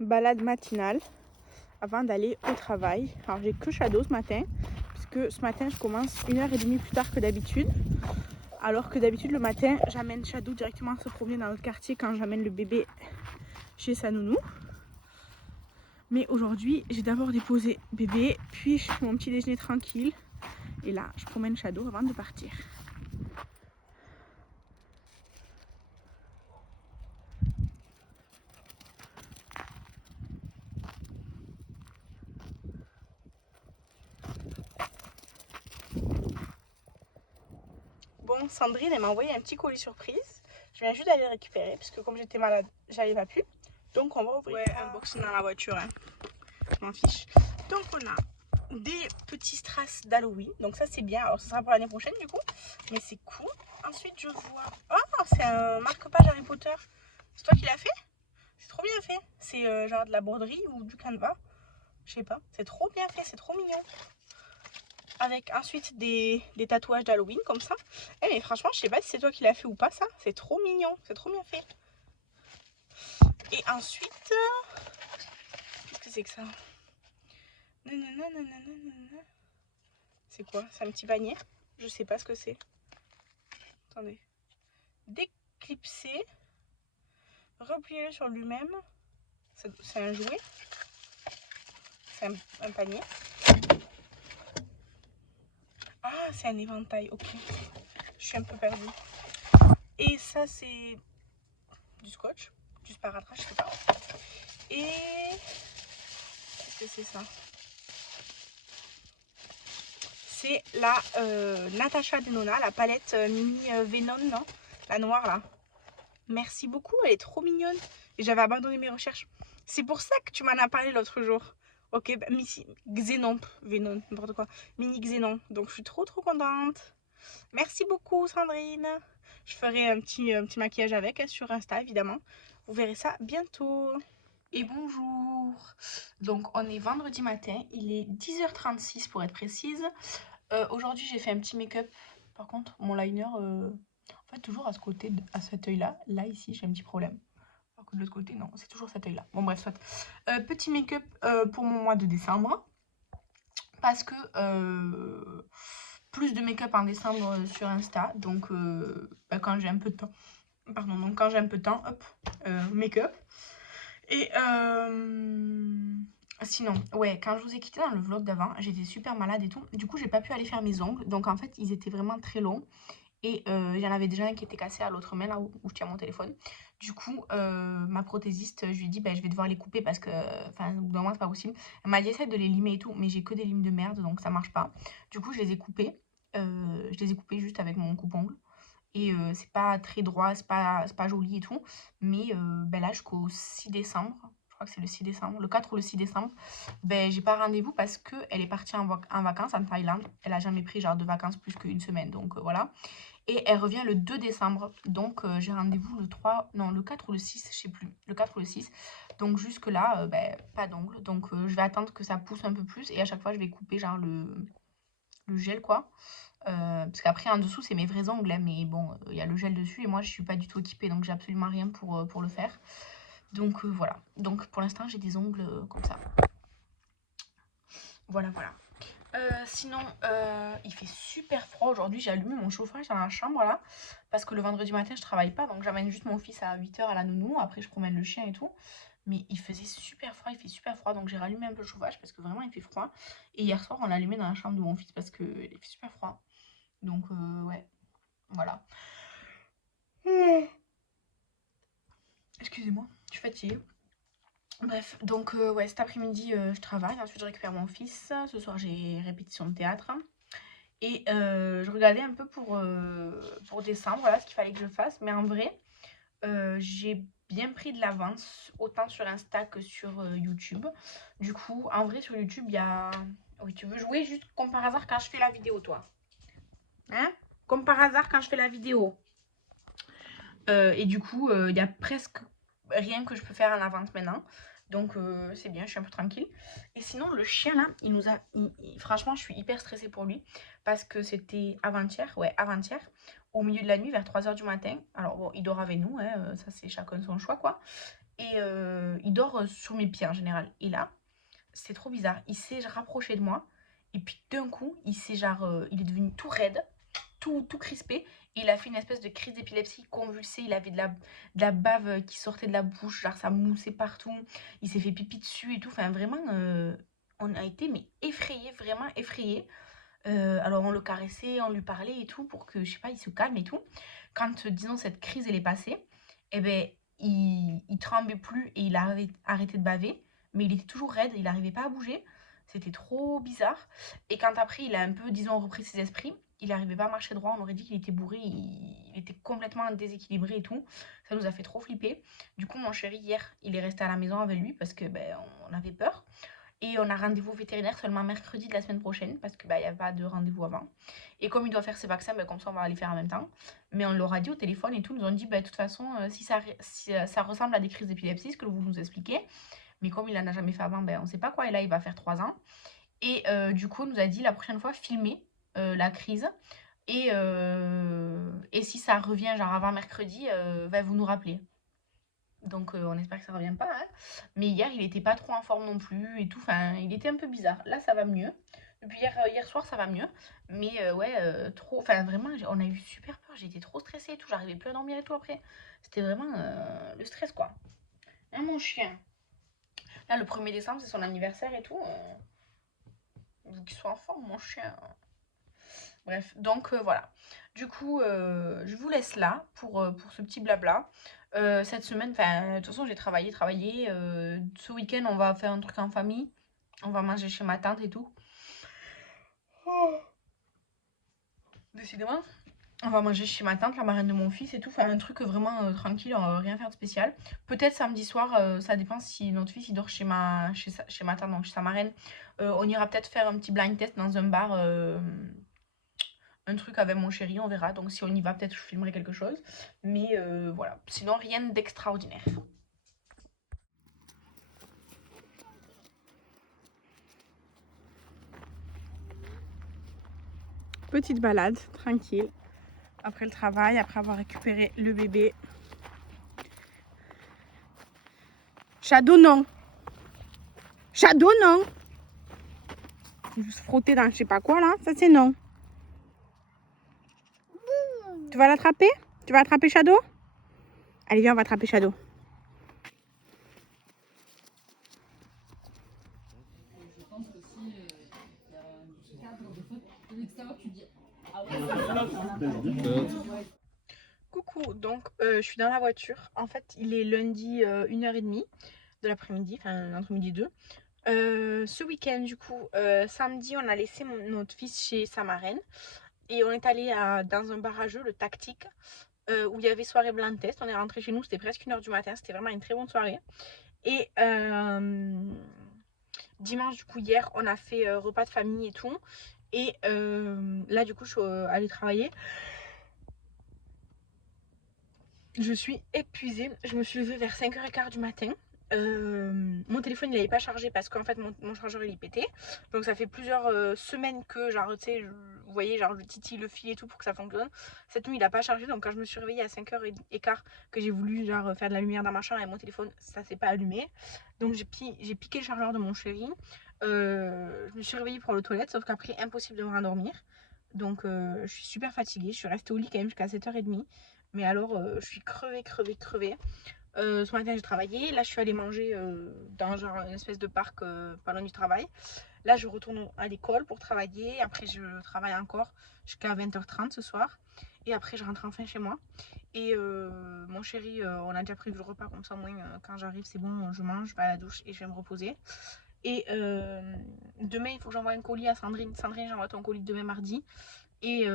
balade matinale avant d'aller au travail. Alors j'ai que Shadow ce matin, puisque ce matin je commence 1h30 plus tard que d'habitude. Alors que d'habitude le matin j'amène Shadow directement se promener dans notre quartier quand j'amène le bébé chez sa nounou. Mais aujourd'hui j'ai d'abord déposé bébé, puis je fais mon petit déjeuner tranquille. Et là je promène Shadow avant de partir. Bon, Sandrine, elle m'a envoyé un petit colis surprise. Je viens juste d'aller le récupérer, parce que comme j'étais malade, j'avais pas pu. Donc on va ouvrir. Ouais, unboxing dans la voiture, hein. Je m'en fiche. Donc on a des petits strass d'Halloween. Donc ça c'est bien. Alors ce sera pour l'année prochaine du coup. Mais c'est cool. Ensuite je vois... Oh, c'est un marque-page Harry Potter. C'est toi qui l'as fait? C'est trop bien fait. C'est genre de la broderie ou du canevas. Je sais pas. C'est trop bien fait, c'est trop mignon. Avec ensuite des tatouages d'Halloween comme ça. Eh mais franchement je sais pas si c'est toi qui l'as fait ou pas ça. C'est trop mignon, c'est trop bien fait. Et ensuite, qu'est-ce que c'est que ça? C'est quoi? C'est un petit panier? Je sais pas ce que c'est. Attendez. Déclipsé. Replié sur lui-même. C'est un jouet. C'est un panier. Ah, c'est un éventail. Ok. Je suis un peu perdue. Et ça, c'est du scotch. Du sparadrap, je sais pas. Et... qu'est-ce que c'est ça? C'est la Natasha Denona, la palette mini Venom, non? La noire, là. Merci beaucoup, elle est trop mignonne. Et j'avais abandonné mes recherches. C'est pour ça que tu m'en as parlé l'autre jour. Ok, bah, Xénon, Venom, n'importe quoi. Mini Xénon. Donc je suis trop contente. Merci beaucoup Sandrine. Je ferai un petit maquillage avec sur Insta évidemment. Vous verrez ça bientôt. Et bonjour. Donc on est vendredi matin. Il est 10h36 pour être précise. Aujourd'hui j'ai fait un petit make-up. Par contre mon liner... en fait, toujours à ce côté, à cet œil-là, là, ici, j'ai un petit problème. Alors que de l'autre côté, non, c'est toujours cet œil-là. Bon, bref, soit. Petit make-up pour mon mois de décembre. Parce que plus de make-up en décembre sur Insta. Donc, bah, quand j'ai un peu de temps. Pardon, donc quand j'ai un peu de temps, hop, make-up. Et sinon, ouais, quand je vous ai quitté dans le vlog d'avant, j'étais super malade et tout. Du coup, j'ai pas pu aller faire mes ongles. Donc, en fait, ils étaient vraiment très longs. Et il y en avait déjà un qui était cassé à l'autre main, là où je tiens mon téléphone. Du coup, ma prothésiste, je lui ai dit, bah, je vais devoir les couper parce que, enfin, au bout d'un moment, c'est pas possible. Elle m'a dit, essaye de les limer et tout, mais j'ai que des limes de merde, donc ça marche pas. Du coup, je les ai coupés. Je les ai coupés juste avec mon coupe-ongle. Et c'est pas très droit, c'est pas joli et tout. Mais ben là, jusqu'au 6 décembre, je crois que c'est le 6 décembre, le 4 ou le 6 décembre, ben j'ai pas rendez-vous parce qu'elle est partie en vacances en Thaïlande. Elle a jamais pris genre de vacances plus qu'une semaine, donc voilà. Et elle revient le 2 décembre. Donc, j'ai rendez-vous le 3, non, le 4 ou le 6, je sais plus. Le 4 ou le 6. Donc, jusque-là, ben, pas d'ongles. Donc, je vais attendre que ça pousse un peu plus. Et à chaque fois, je vais couper genre le gel, quoi. Parce qu'après, en dessous, c'est mes vrais ongles. Hein, mais bon, il y a le gel dessus. Et moi, je suis pas du tout équipée. Donc, j'ai absolument rien pour le faire. Donc, voilà. Donc, pour l'instant, j'ai des ongles comme ça. Voilà, voilà. Sinon, il fait super froid aujourd'hui. J'ai allumé mon chauffage dans la chambre là. Parce que le vendredi matin, je travaille pas. Donc, j'amène juste mon fils à 8h à la nounou. Après, je promène le chien et tout. Mais il faisait super froid. Il fait super froid. Donc, j'ai rallumé un peu le chauffage parce que vraiment, il fait froid. Et hier soir, on l'a allumé dans la chambre de mon fils parce qu'il fait super froid. Donc, ouais. Voilà. Excusez-moi, je suis fatiguée. Bref, donc, ouais, cet après-midi, je travaille. Ensuite, je récupère mon fils. Ce soir, j'ai répétition de théâtre. Et je regardais un peu pour décembre, voilà ce qu'il fallait que je fasse. Mais en vrai, j'ai bien pris de l'avance, autant sur Insta que sur YouTube. Du coup, en vrai, sur YouTube, il y a... Oui, tu veux jouer juste comme par hasard quand je fais la vidéo, toi? Hein? Comme par hasard quand je fais la vidéo. Et du coup, il y a presque rien que je peux faire en avance maintenant. Donc c'est bien, je suis un peu tranquille. Et sinon, le chien là, il nous a... franchement, je suis hyper stressée pour lui. Parce que c'était avant-hier, ouais, avant-hier, au milieu de la nuit, vers 3h du matin. Alors bon, il dort avec nous, hein, ça c'est chacun son choix quoi. et il dort sur mes pieds en général. Et là, c'est trop bizarre. Il s'est rapproché de moi et puis d'un coup, il est devenu tout raide, tout crispé. Et il a fait une espèce de crise d'épilepsie convulsée. Il avait de la bave qui sortait de la bouche, genre ça moussait partout. Il s'est fait pipi dessus et tout. Enfin, vraiment, on a été mais effrayés, vraiment effrayés. Alors on le caressait, on lui parlait et tout pour que, je sais pas, il se calme et tout. Quand, disons, cette crise, elle est passée, eh ben, il tremblait plus et il a arrêté de baver, mais il était toujours raide, il n'arrivait pas à bouger. C'était trop bizarre. Et quand après, il a un peu, disons, repris ses esprits, il n'arrivait pas à marcher droit, on aurait dit qu'il était bourré, il était complètement déséquilibré et tout. Ça nous a fait trop flipper. Du coup, mon chéri, hier, il est resté à la maison avec lui parce que ben, on avait peur. Et on a rendez-vous vétérinaire seulement mercredi de la semaine prochaine parce que bah, y a pas de rendez-vous avant. Et comme il doit faire ses vaccins, bah, comme ça on va les faire en même temps. Mais on leur a dit au téléphone et tout, ils nous ont dit bah, de toute façon, si ça ressemble à des crises d'épilepsie, ce que vous nous expliquez. Mais comme il en a jamais fait avant, ben, on sait pas quoi. Et là, il va faire 3 ans. Et du coup, on nous a dit la prochaine fois, filmer la crise. Et si ça revient genre avant mercredi, vous nous rappelez. Donc on espère que ça ne revient pas, hein. Mais hier, il était pas trop en forme non plus et tout. Enfin, il était un peu bizarre. Là, ça va mieux. Depuis hier soir, ça va mieux. Mais ouais, trop. Enfin, vraiment, on a eu super peur. J'étais trop stressée et tout. J'arrivais plus à dormir et tout après. C'était vraiment le stress, quoi. Hein, mon chien. Là, le 1er décembre, c'est son anniversaire et tout. Il faut qu'il soit en forme, mon chien. Bref, donc voilà. Du coup, je vous laisse là pour ce petit blabla. Cette semaine, enfin, de toute façon, j'ai travaillé. Ce week-end, on va faire un truc en famille. On va manger chez ma tante et tout. Oh, décidément. On va manger chez ma tante, la marraine de mon fils et tout. Faire un truc vraiment tranquille, on va rien faire de spécial. Peut-être samedi soir, ça dépend si notre fils il dort chez ma tante, donc chez sa marraine. On ira peut-être faire un petit blind test dans un bar. Un truc avec mon chéri, on verra. Donc si on y va, peut-être je filmerai quelque chose. Mais voilà, sinon rien d'extraordinaire. Petite balade, tranquille. Après le travail, après avoir récupéré le bébé. Shadow, non. Shadow, non. Juste frotter dans je sais pas quoi là, ça c'est non. Tu vas l'attraper? Tu vas attraper Shadow? Allez, viens, on va attraper Shadow. Je pense que si il y a un cadre de faute de l'extérieur, tu dis ah ouais. Coucou, donc je suis dans la voiture. En fait, il est lundi 1h30 de l'après-midi, enfin entre midi et 2. Ce week-end, du coup, samedi, on a laissé notre fils chez sa marraine et on est allé dans un bar à jeux, le Tactique, où il y avait soirée blind test. On est rentré chez nous, c'était presque 1h du matin, c'était vraiment une très bonne soirée. Et dimanche, du coup, hier, on a fait repas de famille et tout. Et là, du coup, je suis allée travailler. Je suis épuisée. Je me suis levée vers 5h15 du matin. Mon téléphone il n'avait pas chargé parce qu'en fait mon chargeur il est pété. Donc ça fait plusieurs semaines que genre tu sais, vous voyez, genre je titille le fil et tout pour que ça fonctionne. Cette nuit il n'a pas chargé, donc quand je me suis réveillée à 5h15 que j'ai voulu genre faire de la lumière dans ma chambre et mon téléphone ça s'est pas allumé. Donc j'ai piqué le chargeur de mon chéri. Je me suis réveillée pour le toilette, sauf qu'après impossible de me rendormir. Donc je suis super fatiguée. Je suis restée au lit quand même jusqu'à 7h30. Mais alors je suis crevée. Ce matin j'ai travaillé, là je suis allée manger dans genre une espèce de parc pas loin du travail. Là je retourne à l'école pour travailler, après je travaille encore jusqu'à 20h30 ce soir. Et après je rentre enfin chez moi. Et mon chéri, on a déjà prévu le repas comme ça au moins quand j'arrive c'est bon, je mange, je vais à la douche et je vais me reposer. Et demain il faut que j'envoie un colis à Sandrine. Sandrine, j'envoie ton colis demain mardi. Et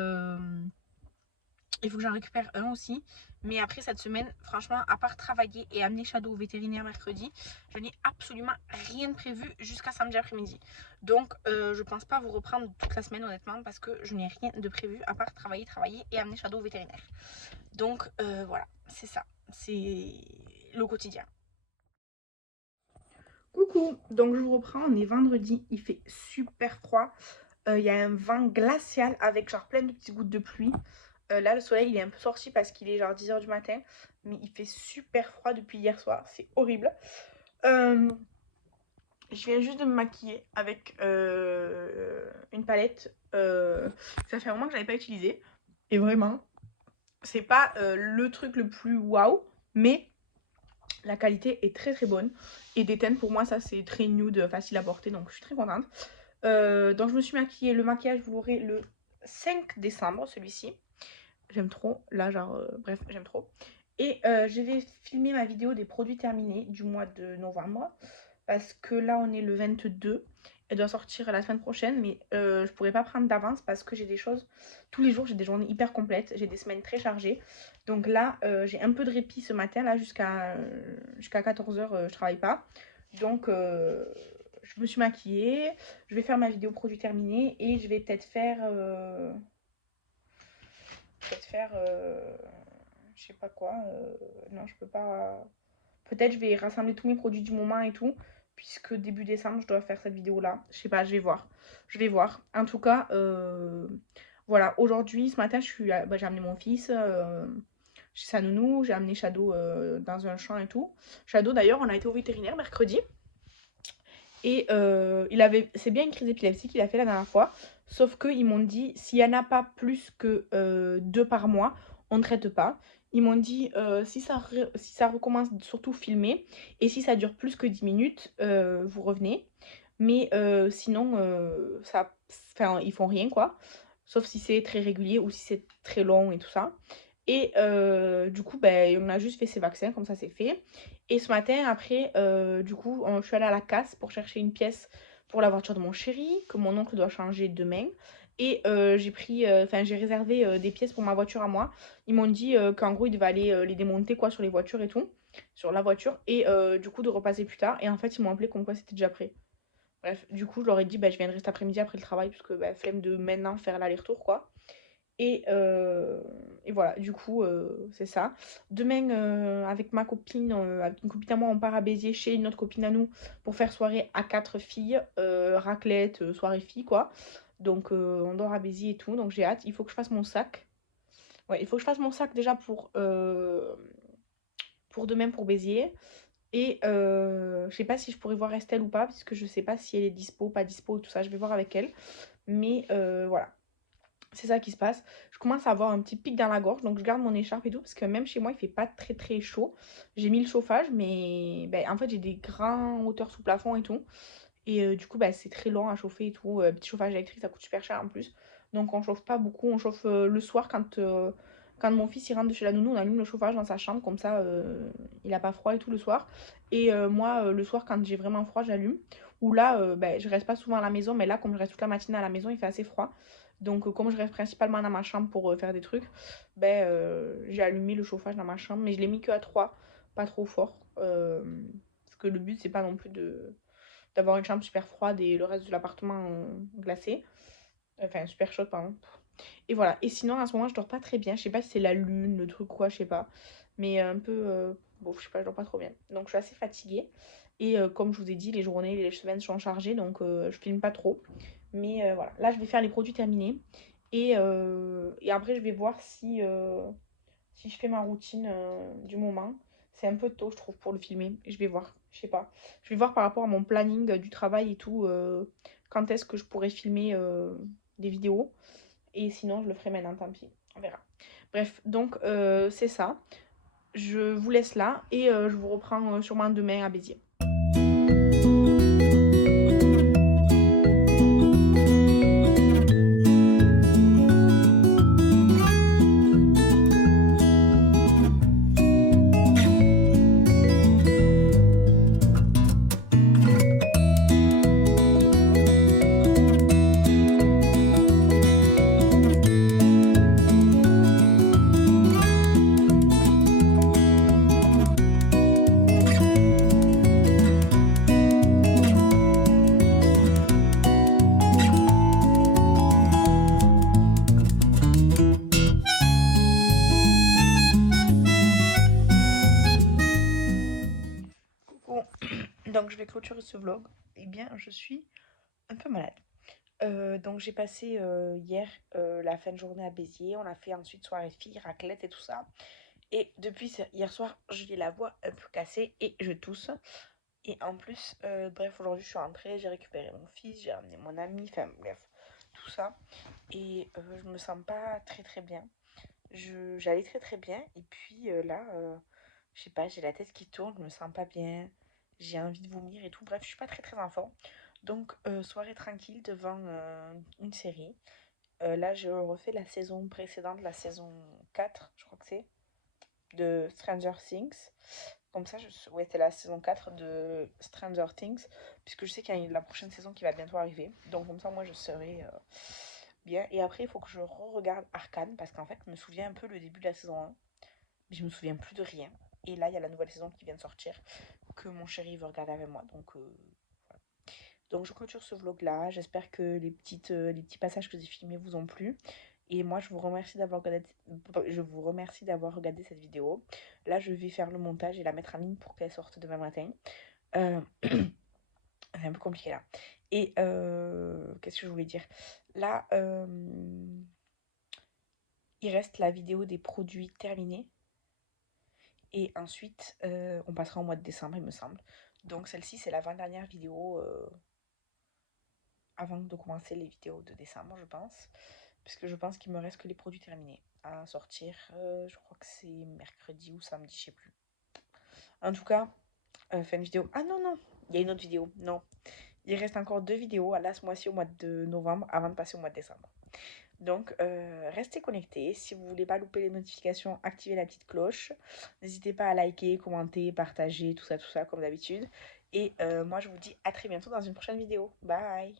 il faut que j'en récupère un aussi. Mais après cette semaine, franchement, à part travailler et amener Shadow au vétérinaire mercredi, je n'ai absolument rien de prévu jusqu'à samedi après-midi. Donc je pense pas vous reprendre toute la semaine honnêtement parce que je n'ai rien de prévu à part travailler et amener Shadow au vétérinaire. Donc voilà, c'est ça. C'est le quotidien. Coucou, donc je vous reprends, on est vendredi, il fait super froid. Il y a un vent glacial avec genre plein de petites gouttes de pluie. Là, le soleil, il est un peu sorti parce qu'il est genre 10 h du matin. Mais il fait super froid depuis hier soir. C'est horrible. Euh, je viens juste de me maquiller avec une palette. Ça fait un moment que je n'avais pas utilisé. Et vraiment, c'est pas le truc le plus waouh. Mais la qualité est très très bonne. Et des teintes, pour moi, ça c'est très nude, facile à porter. Donc je suis très contente. Donc je me suis maquillée. Le maquillage, vous l'aurez le 5 décembre, celui-ci. J'aime trop. Là, genre, bref, j'aime trop. Et je vais filmer ma vidéo des produits terminés du mois de novembre. Parce que là, on est le 22. Elle doit sortir la semaine prochaine. Mais je pourrais pas prendre d'avance parce que j'ai des choses. Tous les jours, j'ai des journées hyper complètes. J'ai des semaines très chargées. Donc là, j'ai un peu de répit ce matin. Là, jusqu'à 14 h, je travaille pas. Donc, je me suis maquillée. Je vais faire ma vidéo produits terminés. Et je vais peut-être faire... je sais pas quoi. Non, je peux pas. Peut-être je vais rassembler tous mes produits du moment et tout. Puisque début décembre, je dois faire cette vidéo-là. Je sais pas, je vais voir. Je vais voir. En tout cas, voilà. Aujourd'hui, ce matin, bah, j'ai amené mon fils chez sa nounou. J'ai amené Shadow dans un champ et tout. Shadow, d'ailleurs, on a été au vétérinaire mercredi. Et c'est bien une crise d'épilepsie qu'il a fait la dernière fois. Sauf qu'ils m'ont dit, s'il n'y en a pas plus que 2 par mois, on ne traite pas. Ils m'ont dit, si ça recommence, surtout filmer. Et si ça dure plus que 10 minutes, vous revenez. Mais sinon, enfin, ils font rien, quoi. Sauf si c'est très régulier ou si c'est très long et tout ça. Et du coup, ben, on a juste fait ses vaccins, comme ça c'est fait. Et ce matin, après, du coup, je suis allée à la casse pour chercher une pièce pour la voiture de mon chéri, que mon oncle doit changer demain. Et j'ai réservé des pièces pour ma voiture à moi. Ils m'ont dit qu'en gros, ils devaient aller les démonter quoi, sur les voitures et tout, sur la voiture. Et du coup, de repasser plus tard. Et en fait, ils m'ont appelé comme quoi c'était déjà prêt. Bref, du coup, je leur ai dit, bah, je viendrai cet après-midi après le travail, parce que bah, flemme de maintenant faire l'aller-retour, quoi. Et voilà, du coup, c'est ça. Demain, avec ma copine, avec une copine à moi, on part à Béziers chez une autre copine à nous pour faire soirée à 4 filles, raclette, soirée filles, quoi. Donc, on dort à Béziers et tout, donc j'ai hâte. Il faut que je fasse mon sac. Ouais, il faut que je fasse mon sac déjà pour demain pour Béziers. Et je sais pas si je pourrais voir Estelle ou pas, parce que je sais pas si elle est dispo, pas dispo, tout ça. Je vais voir avec elle. Mais voilà. C'est ça qui se passe. Je commence à avoir un petit pic dans la gorge, donc je garde mon écharpe et tout, parce que même chez moi, il fait pas très très chaud. J'ai mis le chauffage, mais ben, en fait, j'ai des grands hauteurs sous plafond et tout. Et du coup, ben, c'est très long à chauffer et tout. Petit chauffage électrique, ça coûte super cher en plus. Donc on chauffe pas beaucoup. On chauffe le soir quand mon fils il rentre de chez la nounou, on allume le chauffage dans sa chambre, comme ça il a pas froid et tout le soir. Et moi, le soir, quand j'ai vraiment froid, j'allume. Ou là, ben, je reste pas souvent à la maison, mais là, comme je reste toute la matinée à la maison, il fait assez froid. Donc, comme je reste principalement dans ma chambre pour faire des trucs, ben, j'ai allumé le chauffage dans ma chambre, mais je l'ai mis que à 3, pas trop fort. Parce que le but, c'est pas non plus d'avoir une chambre super froide et le reste de l'appartement glacé. Enfin, super chaude, pardon. Et voilà. Et sinon, à ce moment, je dors pas très bien. Je sais pas si c'est la lune, le truc quoi, je sais pas. Mais un peu. Bon, je sais pas, je dors pas trop bien. Donc, je suis assez fatiguée. Et comme je vous ai dit, les journées, les semaines sont chargées. Donc, je filme pas trop. Mais voilà. Là, je vais faire les produits terminés. Et après, je vais voir si je fais ma routine du moment. C'est un peu tôt, je trouve, pour le filmer. Je vais voir. Je sais pas. Je vais voir par rapport à mon planning du travail et tout. Quand est-ce que je pourrais filmer des vidéos. Et sinon, je le ferai maintenant, tant pis. On verra. Bref, donc c'est ça. Je vous laisse là et je vous reprends sûrement demain à Béziers. Coucou. Donc je vais clôturer ce vlog. Eh bien, je suis un peu malade. Donc j'ai passé hier la fin de journée à Béziers. On a fait ensuite soirée filles, raclette et tout ça. Et depuis hier soir, j'ai la voix un peu cassée et je tousse. Et en plus, bref, aujourd'hui je suis rentrée, j'ai récupéré mon fils, j'ai ramené mon ami, enfin bref, tout ça. Et je me sens pas très très bien. J'allais très très bien. Et puis là, je sais pas, j'ai la tête qui tourne, je me sens pas bien. J'ai envie de vomir et tout. Bref, je suis pas très très en forme. Donc, soirée tranquille devant une série. Là, je refais la saison précédente, la saison 4 je crois que c'est, de Stranger Things. Comme ça, ouais, c'est la saison 4 de Stranger Things, puisque je sais qu'il y a la prochaine saison qui va bientôt arriver. Donc, comme ça, moi, je serai bien. Et après, il faut que je re-regarde Arcane, parce qu'en fait, je me souviens un peu le début de la saison 1, mais je me souviens plus de rien. Et là, il y a la nouvelle saison qui vient de sortir, que mon chéri veut regarder avec moi. Donc, voilà. Donc je clôture ce vlog là, j'espère que les petits passages que j'ai filmés vous ont plu. Et moi je vous remercie d'avoir regardé cette vidéo. Là je vais faire le montage et la mettre en ligne pour qu'elle sorte demain matin. Euh, c'est un peu compliqué là. Et qu'est-ce que je voulais dire? Là, il reste la vidéo des produits terminés. Et ensuite, on passera au mois de décembre, il me semble. Donc celle-ci, c'est l'avant-dernière vidéo avant de commencer les vidéos de décembre, je pense. Puisque je pense qu'il me reste que les produits terminés à sortir. Je crois que c'est mercredi ou samedi, je sais plus. En tout cas, fin de vidéo. Ah non, non, il y a une autre vidéo. Non, il reste encore 2 vidéos à là ce mois-ci au mois de novembre avant de passer au mois de décembre. Donc, restez connectés. Si vous voulez pas louper les notifications, activez la petite cloche. N'hésitez pas à liker, commenter, partager, tout ça, comme d'habitude. Et moi, je vous dis à très bientôt dans une prochaine vidéo. Bye!